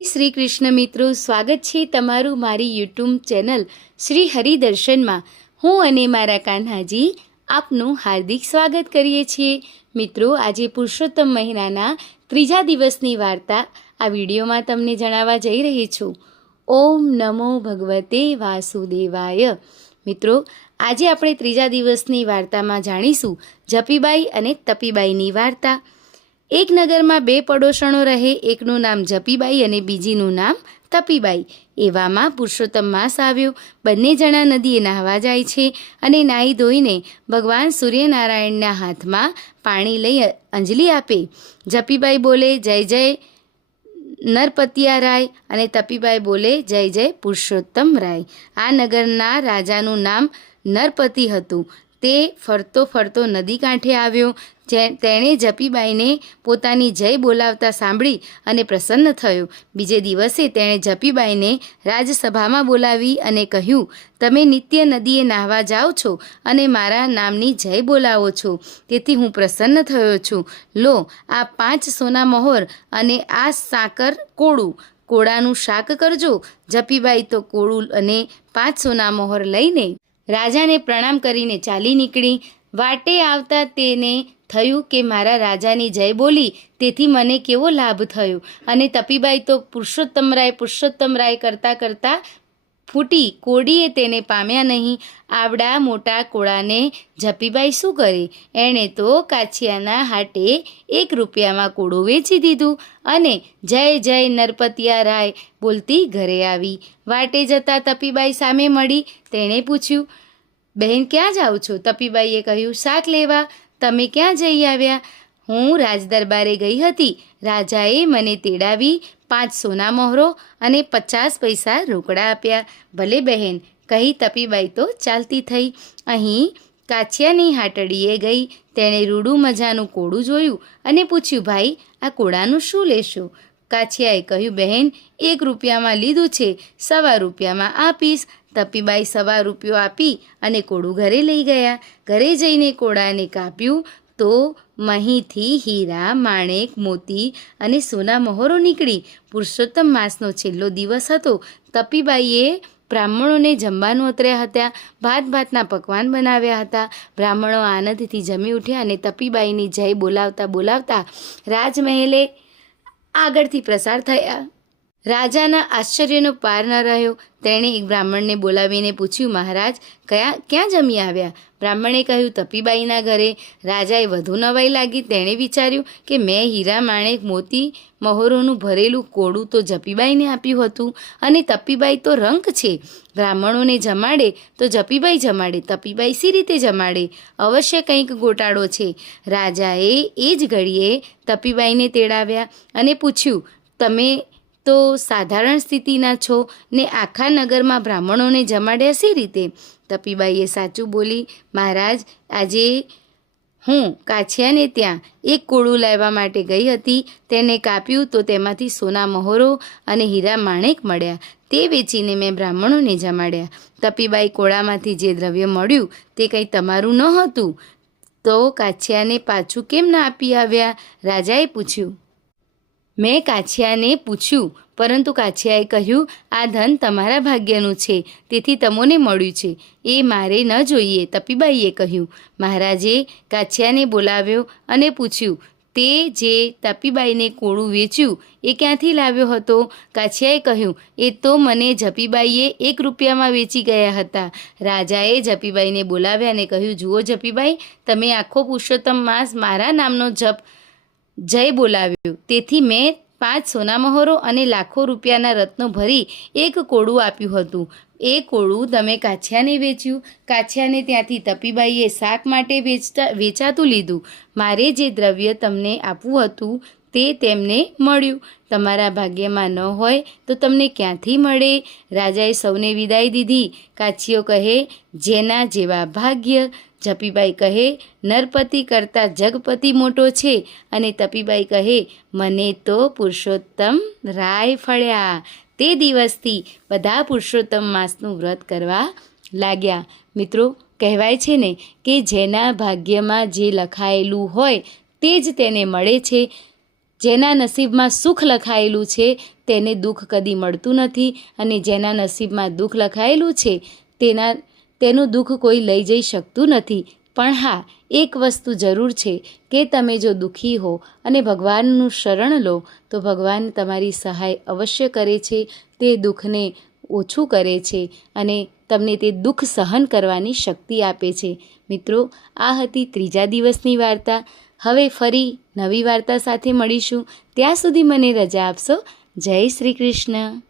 શ્રી કૃષ્ણ મિત્રો, સ્વાગત છે તમારું મારી યુટ્યુબ ચેનલ શ્રી હરિદર્શનમાં. હું અને મારા કાન્હાજી આપનું હાર્દિક સ્વાગત કરીએ છીએ. મિત્રો, આજે પુરુષોત્તમ મહિનાના ત્રીજા દિવસની વાર્તા આ વિડીયોમાં તમને જણાવવા જઈ રહી છું. ઓમ નમો ભગવતે વાસુદેવાય. મિત્રો, આજે આપણે ત્રીજા દિવસની વાર્તામાં જાણીશું જપીબાઈ અને તપીબાઈની વાર્તા. એક નગરમાં બે પડોશણો રહે, એકનું નામ જપીબાઈ અને બીજીનું નામ તપીબાઈ. એવામાં પુરુષોત્તમ માસ આવ્યો. બંને જણા નદીએ નાહવા જાય છે અને નાહી ધોઈને ભગવાન સૂર્યનારાયણના હાથમાં પાણી લઈ અંજલિ આપે. જપીબાઈ બોલે જય જય નરપતિયા રાય અને તપીબાઈ બોલે જય જય પુરુષોત્તમ રાય. આ નગરના રાજાનું નામ નરપતિ હતું. તે ફરતો ફરતો નદી કાંઠે આવ્યો. તેણે જપીબાઈને પોતાની જય બોલાવતા સાંભળી અને પ્રસન્ન થયો. બીજે દિવસે તેણે જપીબાઈને રાજસભામાં બોલાવી અને કહ્યું, તમે નિત્ય નદીએ નાહવા જાઓ છો અને મારા નામની જય બોલાવો છો, તેથી હું પ્રસન્ન થયો છું. લો, આ 5 સોના મહોર અને આ સાકર કોળું. કોળાનું શાક કરજો. જપીબાઈ તો કોળું અને 5 સોના મહોર લઈને રાજાને પ્રણામ કરીને ચાલી નીકળી. વાટે આવતા તેને થયું કે મારા રાજાની જય બોલી, તેથી મને કેવો લાભ થયો. અને તપીબાઈ તો પુરુષોત્તમ રાય કરતાં કરતાં ફૂટી. કોડીએ તેને પામ્યા નહીં. આવડા મોટા કોળાને જપીબાઈ શું કરે? એણે તો કાછિયાના હાટે 1 રૂપિયામાં કોળું વેચી દીધું અને જય જય નરપતિયા રાય બોલતી ઘરે આવી. વાટે જતાં તપીબાઈ સામે મળી. તેણે પૂછ્યું, બહેન ક્યાં જાઓ છો? તપીબાઈએ કહ્યું, શાક લેવા. તમે ક્યાં જઈ આવ્યા? હું રાજદરબારે ગઈ હતી. રાજાએ મને તેડાવી 5 સોના મહોરો અને 50 પૈસા રોકડા આપ્યા. ભલે બહેન, કહી તપીબાઈ તો ચાલતી થઈ. અહીં કાછિયાની હાટડીએ ગઈ. તેણે રૂડું મજાનું કોળું જોયું અને પૂછ્યું, ભાઈ, આ કોળાનું શું લેશો? કાછિયાએ કહ્યું, બહેન, 1 રૂપિયામાં લીધું છે, 1.25 રૂપિયામાં આપીશ. તપીબાઈ 1.25 રૂપિયો આપી અને કોળું ઘરે લઈ ગયા. ઘરે જઈને કોળાને કાપ્યું તો મહીથી હીરા, માણેક, મોતી અને સોના મહોરો નીકળી. પુરુષોત્તમ માસનો છેલ્લો દિવસ હતો. તપીબાઈએ બ્રાહ્મણોને જમવાનું અત્ર્યા હતા. ભાતના પકવાન બનાવ્યા હતા. બ્રાહ્મણો આનંદથી જમી ઉઠ્યા અને તપીબાઈની જય બોલાવતા બોલાવતા રાજમહેલે આગળથી પ્રસાર થયા. રાજાના આશ્ચર્યનો પાર ન રહ્યો. તેણે એક બ્રાહ્મણને બોલાવીને પૂછ્યું, મહારાજ, ક્યાં જમી આવ્યા? બ્રાહ્મણે કહ્યું, તપીબાઈના ઘરે. રાજાએ વધુ નવાઈ લાગી. તેણે વિચાર્યું કે મેં હીરા, માણેક, મોતી, મહોરોનું ભરેલું કોળું તો જપીબાઈને આપ્યું હતું અને તપીબાઈ તો રંક છે. બ્રાહ્મણોને જમાડે તો જપીબાઈ જમાડે, તપીબાઈ સી રીતે જમાડે? અવશ્ય કંઈક ગોટાળો છે. રાજાએ એ જ ઘડીએ તપીબાઈને તેડાવ્યા અને પૂછ્યું, તમે તો સાધારણ સ્થિતિના છો ને આખા નગરમાં બ્રાહ્મણોને જમાડ્યા સી રીતે? તપીબાઈએ સાચું બોલી, મહારાજ, આજે હું કાછિયાને ત્યાં 1 કોળું લાવવા માટે ગઈ હતી. તેને કાપ્યું તો તેમાંથી સોના મહોરો અને હીરા માણેક મળ્યા. તે વેચીને મેં બ્રાહ્મણોને જમાડ્યા. તપીબાઈ, કોળામાંથી જે દ્રવ્ય મળ્યું તે કંઈ તમારું ન હતું તો કાછિયાને પાછું કેમ ના આપી આવ્યા? રાજાએ પૂછ્યું. મેં કાછિયાને પૂછ્યું, પરંતુ કાછિયાએ કહ્યું, આ ધન તમારા ભાગ્યનું છે, તેથી તમોને મળ્યું છે, એ મારે ન જોઈએ. તપીબાઈએ કહ્યું. મહારાજે કાછિયાને બોલાવ્યો અને પૂછ્યું, તે જે તપીબાઈને કોળું વેચ્યું એ ક્યાંથી લાવ્યો હતો? કાછિયાએ કહ્યું, એ તો મને જપીબાઈએ 1 રૂપિયામાં વેચી ગયા હતા. રાજાએ જપીબાઈને બોલાવ્યા અને કહ્યું, જુઓ જપીબાઈ, તમે આખો પુરુષોત્તમ માસ મારા નામનો જય બોલાવ્યો, તેથી મેં 5 સોના મહોરો અને લાખો રૂપિયાના રત્નો ભરી 1 કોળું આપ્યું હતું. એ કોળું તમે કાછિયાને વેચ્યું. કાછિયાને ત્યાંથી તપીબાઈએ શાક માટે વેચાતું લીધું. મારે જે દ્રવ્ય તમને આપવું હતું તે તેમને મળ્યું. તમારા ભાગ્યમાં ન હોય તો તમને ક્યાંથી મળે? રાજાએ સૌને વિદાય દીધી. કાછિયો કહે, જેના જેવા ભાગ્ય. જપીબાઈ કહે, નરપતિ કરતાં જગપતિ મોટો છે. અને તપીબાઈ કહે, મને તો પુરુષોત્તમ રાય ફળ્યા. તે દિવસથી બધા પુરુષોત્તમ માસનું વ્રત કરવા લાગ્યા. મિત્રો, કહેવાય છે ને કે જેના ભાગ્યમાં જે લખાયેલું હોય તે જ તેને મળે છે. જેના નસીબમાં સુખ લખાયેલું છે તેને દુઃખ કદી મળતું નથી, અને જેના નસીબમાં દુઃખ લખાયેલું છે તેનું દુઃખ કોઈ લઈ જઈ શકતું નથી. પણ હા, એક વસ્તુ જરૂર છે કે તમે જો દુઃખી હો અને ભગવાનનું શરણ લો તો ભગવાન તમારી સહાય અવશ્ય કરે છે, તે દુઃખને ઓછું કરે છે અને તમને તે દુઃખ સહન કરવાની શક્તિ આપે છે. મિત્રો, આ હતી ત્રીજા દિવસની વાર્તા. હવે ફરી નવી વાર્તા સાથે મળીશું. ત્યાં સુધી મને રજા આપશો. જય શ્રી કૃષ્ણ.